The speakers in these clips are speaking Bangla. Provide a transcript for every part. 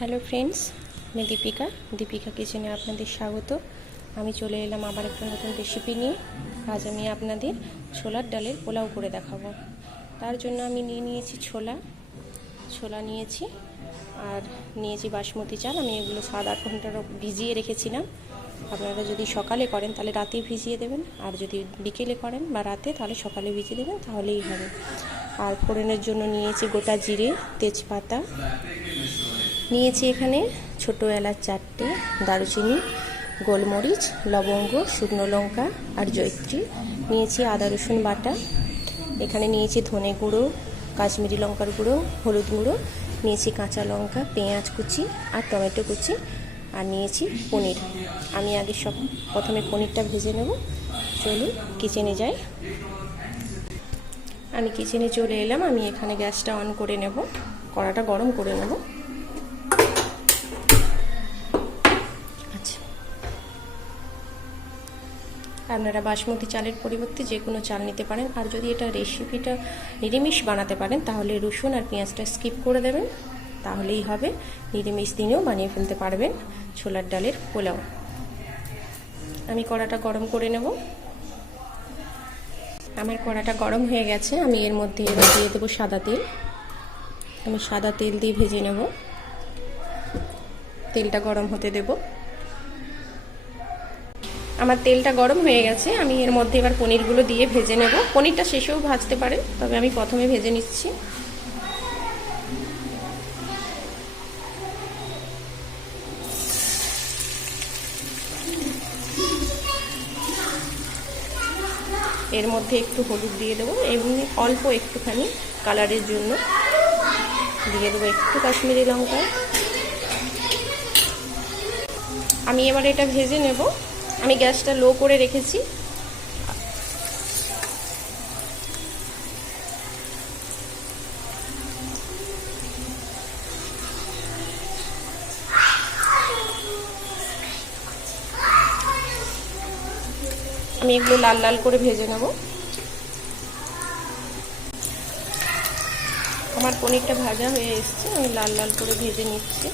হ্যালো ফ্রেন্ডস, আমি দীপিকা কিচেনে আপনাদের স্বাগত। আমি চলে এলাম আবার একটা নতুন রেসিপি নিয়ে। আজ আমি আপনাদের ছোলার ডালের পোলাও করে দেখাবো। তার জন্য আমি নিয়েছি ছোলা নিয়েছি, আর নিয়েছি বাসমতি চাল। আমি এগুলো 7-8 ঘন্টা ভিজিয়ে রেখেছিলাম। আপনারা যদি সকালে করেন তাহলে রাতেই ভিজিয়ে দেবেন, আর যদি বিকেলে করেন বা রাতে তাহলে সকালে ভিজিয়ে দেবেন, তাহলেই হবে। আর ফোড়নের জন্য নিয়েছি গোটা জিরে, তেজপাতা নিয়েছি, এখানে ছোটো এলাচ 4টে, দারুচিনি, গোলমরিচ, লবঙ্গ, শুকনো লঙ্কা আর জয়িত্রী নিয়েছি, আদা রসুন বাটা। এখানে নিয়েছি ধনে গুঁড়ো, কাশ্মীরি লঙ্কার গুঁড়ো, হলুদ গুঁড়ো, নিয়েছি কাঁচা লঙ্কা, পেঁয়াজ কুচি আর টমেটো কুচি, আর নিয়েছি পনির। আমি আগে প্রথমে পনিরটা ভেজে নেব। চলুন কিচেনে যাই। আমি কিচেনে চলে এলাম। আমি এখানে গ্যাসটা অন করে নেব, কড়াটা গরম করে নেব। আপনারা বাসমতি চালের পরিবর্তে যে কোনো চাল নিতে পারেন। আর যদি এটা রেসিপিটা নিরামিষ বানাতে পারেন তাহলে রসুন আর পেঁয়াজটা স্কিপ করে দেবেন, তাহলেই হবে। নিরামিষ দিনেও বানিয়ে ফেলতে পারবেন ছোলার ডালের পোলাও। আমি কড়াটা গরম করে নেব। আমার কড়াটা গরম হয়ে গেছে। আমি এর মধ্যে দিয়ে দেবো সাদা তেল। আমি সাদা তেল দিয়ে ভেজে নেব। তেলটা গরম হতে দেব। আমার তেলটা গরম হয়ে গেছে। আমি এর মধ্যে এবার পনিরগুলো দিয়ে ভেজে নেব। পনিরটা শেষেও ভাজতে পারেন, তবে আমি প্রথমে ভেজে নিচ্ছি। এর মধ্যে একটু হলুদ দিয়ে দেবো, এমনি অল্প একটুখানি কালারের জন্য দিয়ে দেবো একটু কাশ্মীরি লঙ্কা। আমি এবার এটা ভেজে নেব। আমি গ্যাসটা লো করে রেখেছি। আমি এগুলো লাল লাল করে ভেজে নেব। আমার পনিরটা ভাজা হয়ে এসছে। আমি লাল লাল করে ভেজে নিচ্ছি।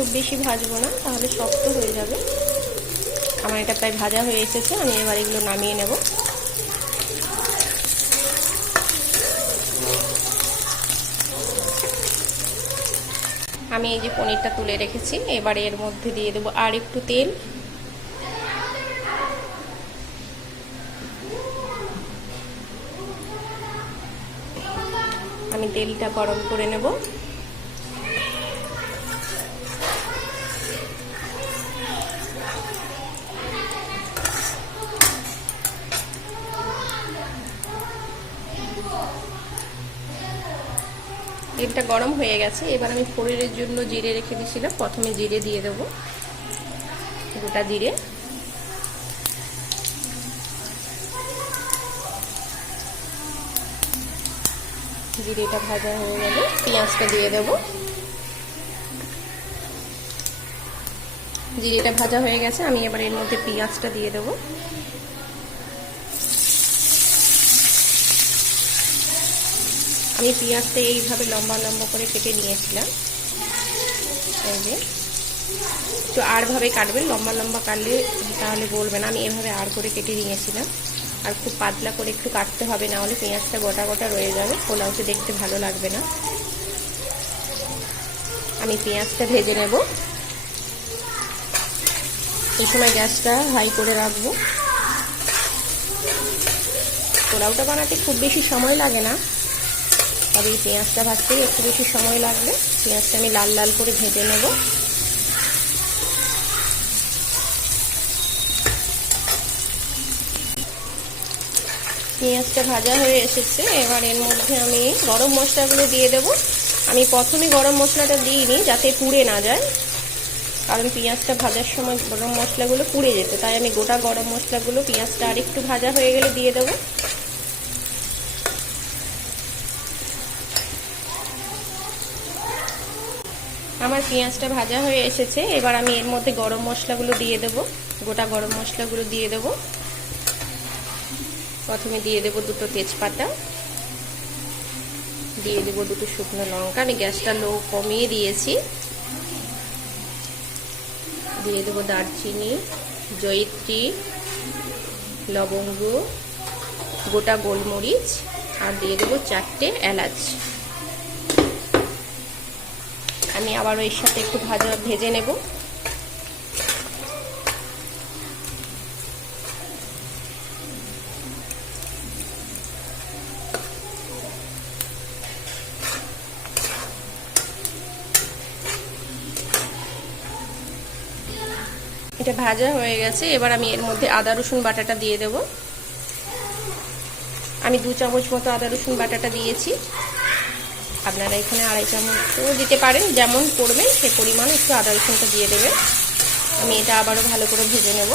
খুব বেশি ভাজবো না, তাহলে শক্ত হয়ে যাবে। আমার এটা প্রায় ভাজা হয়ে এসেছে। আমি এবার এগুলো নামিয়ে নেব। আমি এই যে পনিরটা তুলে রেখেছি, এবারে এর মধ্যে দিয়ে দেবো আর একটু তেল। আমি তেলটা গরম করে নেব। তেলটা গরম হয়ে গেছে। এবার আমি ফোড়নের জন্য জিরে রেখে দিয়েছিলাম, প্রথমে জিরে দিয়ে দেবো, গোটা জিরে। জিরেটা ভাজা হয়ে গেলে পেঁয়াজটা দিয়ে দেবো। জিরেটা ভাজা হয়ে গেছে। আমি এবার এর মধ্যে পেঁয়াজটা দিয়ে দেবো। আমি পেঁয়াজটা এইভাবে লম্বা লম্বা করে কেটে নিয়েছিলাম। এই যে একটু আড়ভাবে কাটবেন, লম্বা লম্বা কাটলে তাহলে বলবেন। আমি এভাবে আড় করে কেটে নিয়েছিলাম। আর খুব পাতলা করে একটু কাটতে হবে, না হলে পেঁয়াজটা গোটা গোটা রয়ে যাবে, পোলাওতে দেখতে ভালো লাগবে না। আমি পেঁয়াজটা ভেজে নেব। এই সময় গ্যাসটা হাই করে রাখবো। পোলাওটা বানাতে খুব বেশি সময় লাগে না, তবে এই পেঁয়াজটা ভাজতেই একটু বেশি সময় লাগবে। পেঁয়াজটা আমি লাল লাল করে ভেজে নেব। পেঁয়াজটা ভাজা হয়ে এসেছে। এবার এর মধ্যে আমি গরম মশলাগুলো দিয়ে দেব। আমি প্রথমে গরম মশলাটা দিইনি, যাতে পুড়ে না যায়, কারণ পেঁয়াজটা ভাজার সময় গরম মশলাগুলো পুড়ে যেত। তাই আমি গোটা গরম মশলাগুলো পেঁয়াজটা আর একটু ভাজা হয়ে গেলে দিয়ে দেবো। আমার পেঁয়াজটা ভাজা হয়ে এসেছে। এবার আমি এর মধ্যে গরম মশলাগুলো দিয়ে দেব, গোটা গরম মশলাগুলো দিয়ে দেব। প্রথমে দিয়ে দেব দুটো তেজপাতা, দিয়ে দেব দুটো শুকনো লঙ্কা। আমি গ্যাসটা লো কমিয়ে দিয়েছি। দিয়ে দেব দারচিনি, জয়িত্রী, লবঙ্গ, গোটা গোলমরিচ, আর দিয়ে দেব 4টে এলাচ। আমি আবারও এর সাথে একটু ভেজে নেব। এটা ভাজা হয়ে গেছে। এবার আমি এর মধ্যে আদা রসুন বাটাটা দিয়ে দেব। আমি 2 চামচ মতো আদা রসুন বাটাটা দিয়েছি। আপনারা এখানে 2.5 চামচও দিতে পারেন, যেমন করবেন সেই পরিমাণে একটু আদা রসুনটা দিয়ে দেবেন। আমি এটা আবারও ভালো করে ভেজে নেব।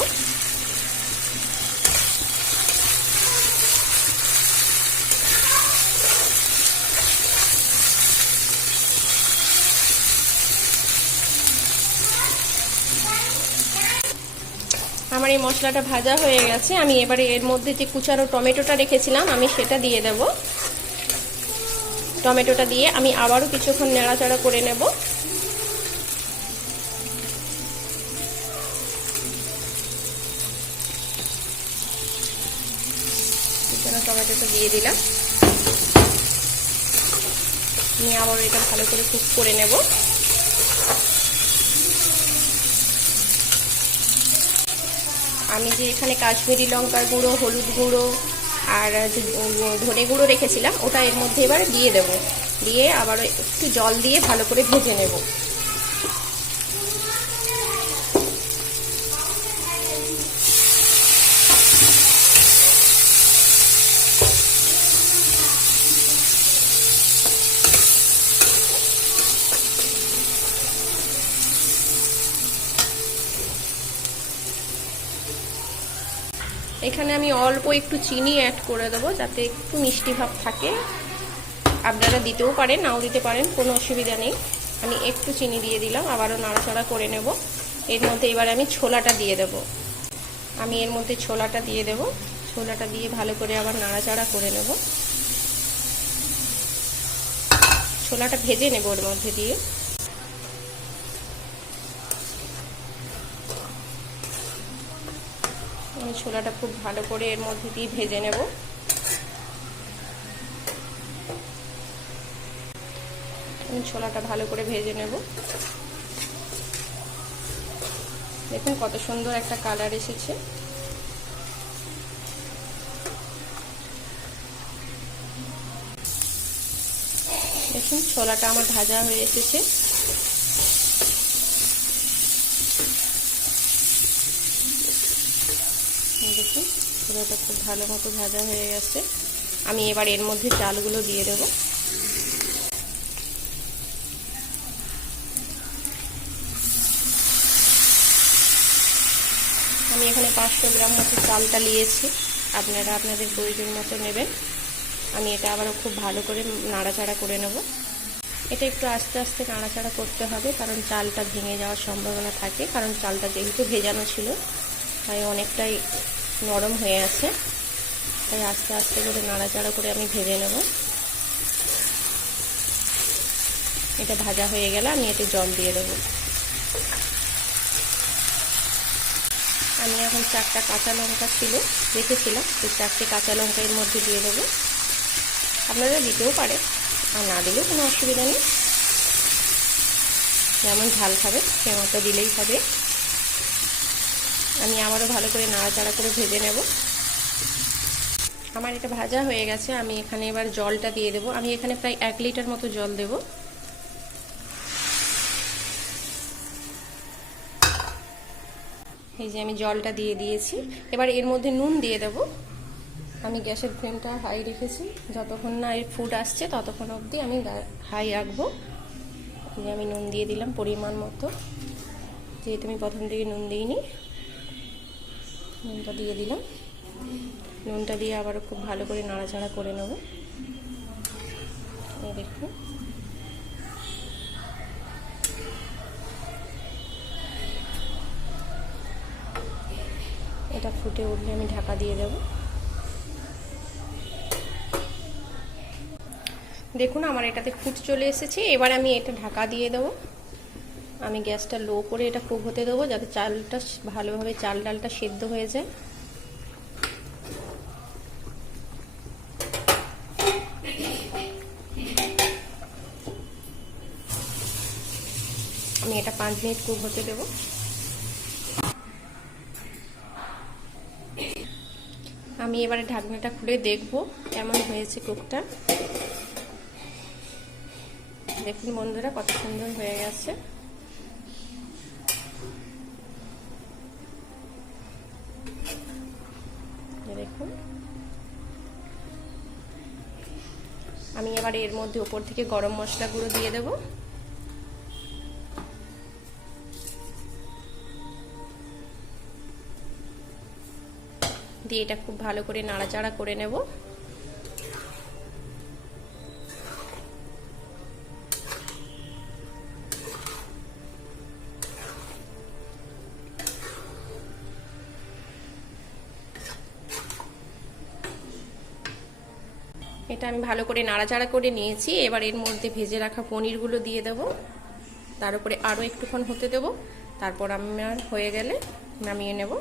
আমার এই মশলাটা ভাজা হয়ে গেছে। আমি এবারে এর মধ্যে যে কুচানো টমেটোটা রেখেছিলাম আমি সেটা দিয়ে দেব। টমেটোটা দিয়ে আমি আবারও কিছুক্ষণ নাড়াচাড়া করে নেব। কুচানো টমেটোটা দিয়ে দিলাম। আমি আবারও এটা ভালো করে কুক করে নেব। আমি যে এখানে কাশ্মীরি লঙ্কার গুঁড়ো, হলুদ গুঁড়ো আর ধনে গুঁড়ো রেখেছিলাম ওটা এর মধ্যে এবার দিয়ে দেব। দিয়ে আবার একটু জল দিয়ে ভালো করে ভেজে নেব। এখানে আমি অল্প একটু চিনি অ্যাড করে দেবো যাতে একটু মিষ্টি ভাব থাকে। আপনারা দিতেও পারেন, নাও দিতে পারেন, কোনো অসুবিধা নেই। আমি একটু চিনি দিয়ে দিলাম, আবারও নাড়াচাড়া করে নেব। এর মধ্যে এবার আমি ছোলাটা দিয়ে দেব। আমি এর মধ্যে ছোলাটা দিয়ে দেব। ছোলাটা দিয়ে ভালো করে আবার নাড়াচাড়া করে নেব। ছোলাটা ভেজে নেব ওর মধ্যে দিয়ে। আমি ছোলাটা খুব ভালো করে এর মধ্যে দিয়ে ভেজে নেব। আমি ছোলাটা ভালো করে ভেজে নেব। দেখুন কত সুন্দর একটা কালার এসেছে। দেখুন ছোলাটা আমার ভাজা হয়ে এসেছে। দেখুন ছোলাটা খুব ভালো মতো ভাজা হয়ে গেছে। আমি এবার এর মধ্যে চালগুলো দিয়ে দেব। আমি এখানে 500 গ্রাম মতো চালটা নিয়েছি, আপনারা আপনাদের প্রয়োজন মতো নেবেন। আমি এটা আবারও খুব ভালো করে নাড়াচাড়া করে নেব। এটা একটু আস্তে আস্তে নাড়াচাড়া করতে হবে, কারণ চালটা ভেঙে যাওয়ার সম্ভাবনা থাকে, কারণ চালটা যেহেতু ভেজানো ছিল তাই অনেকটাই নরম হয়ে আছে। তাই আস্তে আস্তে করে নাড়াচাড়া করে আমি ভেজে নেব। এটা ভাজা হয়ে গেলে আমি এতে জল দিয়ে দেব। আমি এখন 4টা কাঁচা লঙ্কা রেখেছিলাম, সেই 4টে কাঁচা লঙ্কা এর মধ্যে দিয়ে দেবো। আপনারা দিতেও পারেন, আর না দিলেও কোনো অসুবিধা নেই। যেমন ঝাল খাবে সে মতো দিলেই হবে। আমি আবারও ভালো করে নাড়াচাড়া করে ভেজে নেব। আমার এটা ভাজা হয়ে গেছে। আমি এখানে এবার জলটা দিয়ে দেব। আমি এখানে প্রায় 1 লিটার মতো জল দেব। এই যে আমি জলটা দিয়ে দিয়েছি। এবার এর মধ্যে নুন দিয়ে দেব। আমি গ্যাসের ফ্লেমটা হাই রেখেছি, যতক্ষণ না এর ফুট আসছে ততক্ষণ অবধি আমি হাই রাখবো। এই যে আমি নুন দিয়ে দিলাম পরিমাণ মতো, যেহেতু আমি প্রথম থেকে নুন দিইনি। নুনটা দিয়ে দিলাম। নুনটা দিয়ে আবারও খুব ভালো করে নাড়াচাড়া করে নেব। এই দেখুন এটা ফুটে উঠলে আমি ঢাকা দিয়ে দেব। দেখুন আমার এটাতে ফুট চলে এসেছে। এবার আমি এটা ঢাকা দিয়ে দেবো। আমি গ্যাসটা লো করে এটা কুক হতে দেবো, যাতে চালটা ভালোভাবে চাল ডালটা সেদ্ধ হয়ে যায়। আমি এটা 5 মিনিট কুক হতে দেবো। আমি এবারে ঢাকনাটা খুলে দেখব কেমন হয়েছে কুকটা। দেখুন বন্ধুরা কত সুন্দর হয়ে গেছে। দেখুন আমি এবার এর মধ্যে উপর থেকে গরম মশলা গুঁড়ো দিয়ে দেব। দিয়ে এটা খুব ভালো করে নাড়াচাড়া করে নেব। এটা আমি ভালো করে নাড়াচাড়া করে নিয়েছি। এবার এর মধ্যে ভেজে রাখা পনিরগুলো দিয়ে দেব। তার উপরে আরও একটুক্ষণ হতে দেব। তারপর আমার হয়ে গেলে নামিয়ে নেব।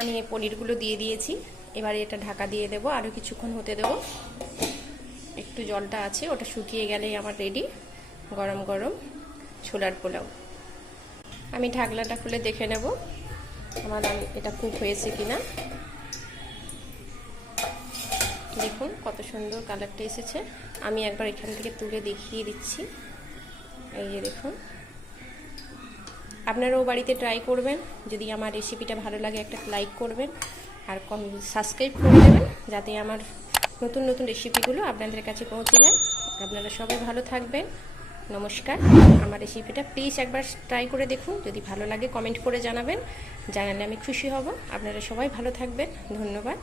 আমি এই পনিরগুলো দিয়ে দিয়েছি। এবারে এটা ঢাকা দিয়ে দেব, আরও কিছুক্ষণ হতে দেব। একটু জলটা আছে, ওটা শুকিয়ে গেলেই আমার রেডি গরম গরম ছোলার পোলাও। আমি ঢাকনাটা খুলে দেখে নেব আমার এটা কুক হয়েছে কিনা। দেখুন কত সুন্দর কালারটা এসেছে। আমি একবার এখান থেকে তুলে দেখিয়ে দিচ্ছি। এই যে দেখুন, আপনারাও বাড়িতে ট্রাই করবেন। যদি আমার রেসিপিটা ভালো লাগে একটা লাইক করবেন আর সাবস্ক্রাইব করে দেবেন, যাতে আমার নতুন নতুন রেসিপিগুলো আপনাদের কাছে পৌঁছে যায়। আপনারা সবাই ভালো থাকবেন। নমস্কার। আমার রেসিপিটা প্লিজ একবার ট্রাই করে দেখুন। যদি ভালো লাগে কমেন্ট করে জানাবেন, জানালে আমি খুশি হব। আপনারা সবাই ভালো থাকবেন। ধন্যবাদ।